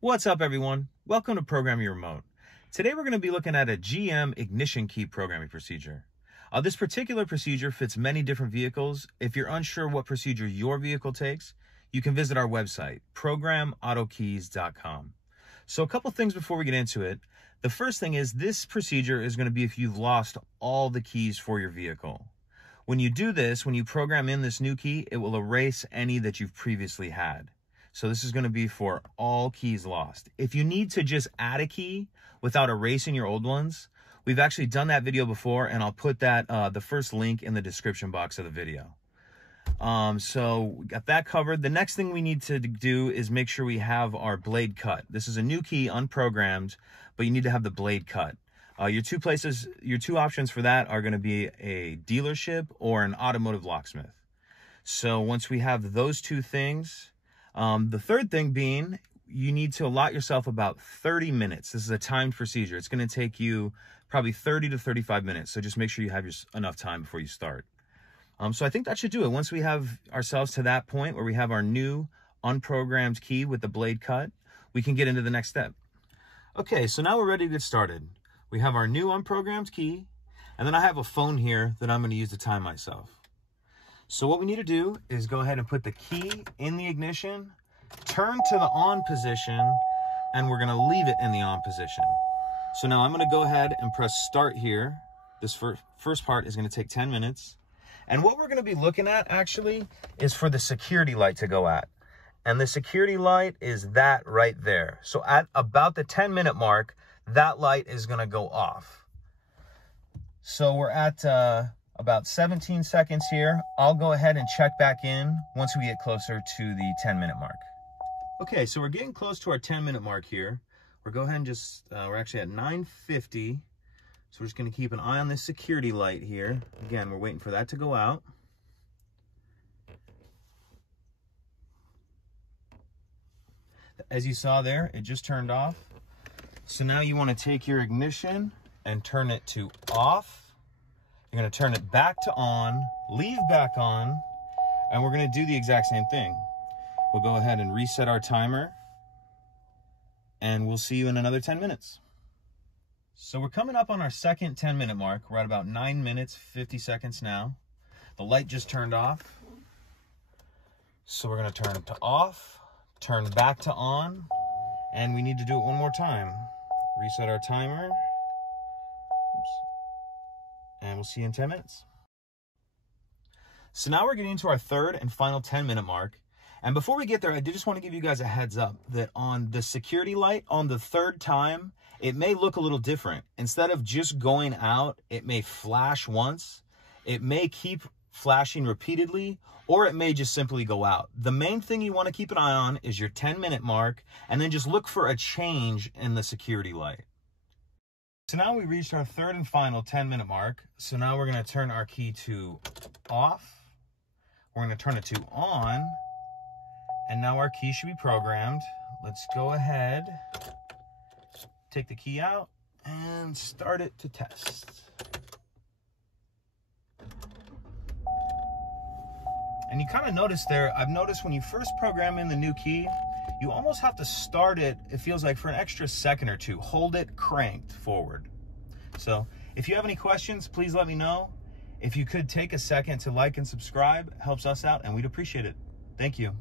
What's up, everyone? Welcome to Program Your Remote. Today we're going to be looking at a GM ignition key programming procedure. This particular procedure fits many different vehicles. If you're unsure what procedure your vehicle takes, you can visit our website, programautokeys.com. So a couple things before we get into it. The first thing is this procedure is going to be if you've lost all the keys for your vehicle. When you do this, when you program in this new key, it will erase any that you've previously had. So this is going to be for all keys lost. If you need to just add a key without erasing your old ones, we've actually done that video before, and I'll put that the first link in the description box of the video. So we got that covered. The next thing we need to do is make sure we have our blade cut. This is a new key, unprogrammed, but you need to have the blade cut. Your two options for that are going to be a dealership or an automotive locksmith. So once we have those two things, the third thing being, you need to allot yourself about 30 minutes. This is a timed procedure. It's going to take you probably 30 to 35 minutes. So just make sure you have enough time before you start. So I think that should do it. Once we have ourselves to that point where we have our new unprogrammed key with the blade cut, we can get into the next step. Okay, so now we're ready to get started. We have our new unprogrammed key, and then I have a phone here that I'm going to use to time myself. So what we need to do is go ahead and put the key in the ignition, turn to the on position, and we're going to leave it in the on position. So now I'm going to go ahead and press start here. This first part is going to take 10 minutes. And what we're going to be looking at actually is for the security light to go at. And the security light is that right there. So at about the 10-minute mark, that light is going to go off. So we're at about 17 seconds here. I'll go ahead and check back in once we get closer to the 10-minute mark. Okay, so we're getting close to our 10-minute mark here. We're go ahead and just, we're actually at 9:50. So we're just going to keep an eye on this security light here. Again, we're waiting for that to go out. As you saw there, it just turned off. So now you want to take your ignition and turn it to off. You're going to turn it back to on, leave back on, and we're going to do the exact same thing. We'll go ahead and reset our timer, and we'll see you in another 10 minutes. So we're coming up on our second 10-minute mark. We're at about 9 minutes, 50 seconds now. The light just turned off. So we're going to turn it to off, turn back to on, and we need to do it one more time. Reset our timer. And we'll see you in 10 minutes. So now we're getting to our third and final 10-minute mark. And before we get there, I did just want to give you guys a heads up that on the security light, on the third time, it may look a little different. Instead of just going out, it may flash once. It may keep flashing repeatedly, or it may just simply go out. The main thing you want to keep an eye on is your 10-minute mark, and then just look for a change in the security light. So now we reached our third and final 10-minute mark. So now we're going to turn our key to off. We're going to turn it to on. And now our key should be programmed. Let's go ahead, take the key out, and start it to test. And you kind of notice there, I've noticed when you first program in the new key, you almost have to start it, it feels like, for an extra second or two. Hold it cranked forward. So if you have any questions, please let me know. If you could take a second to like and subscribe, helps us out, and we'd appreciate it. Thank you.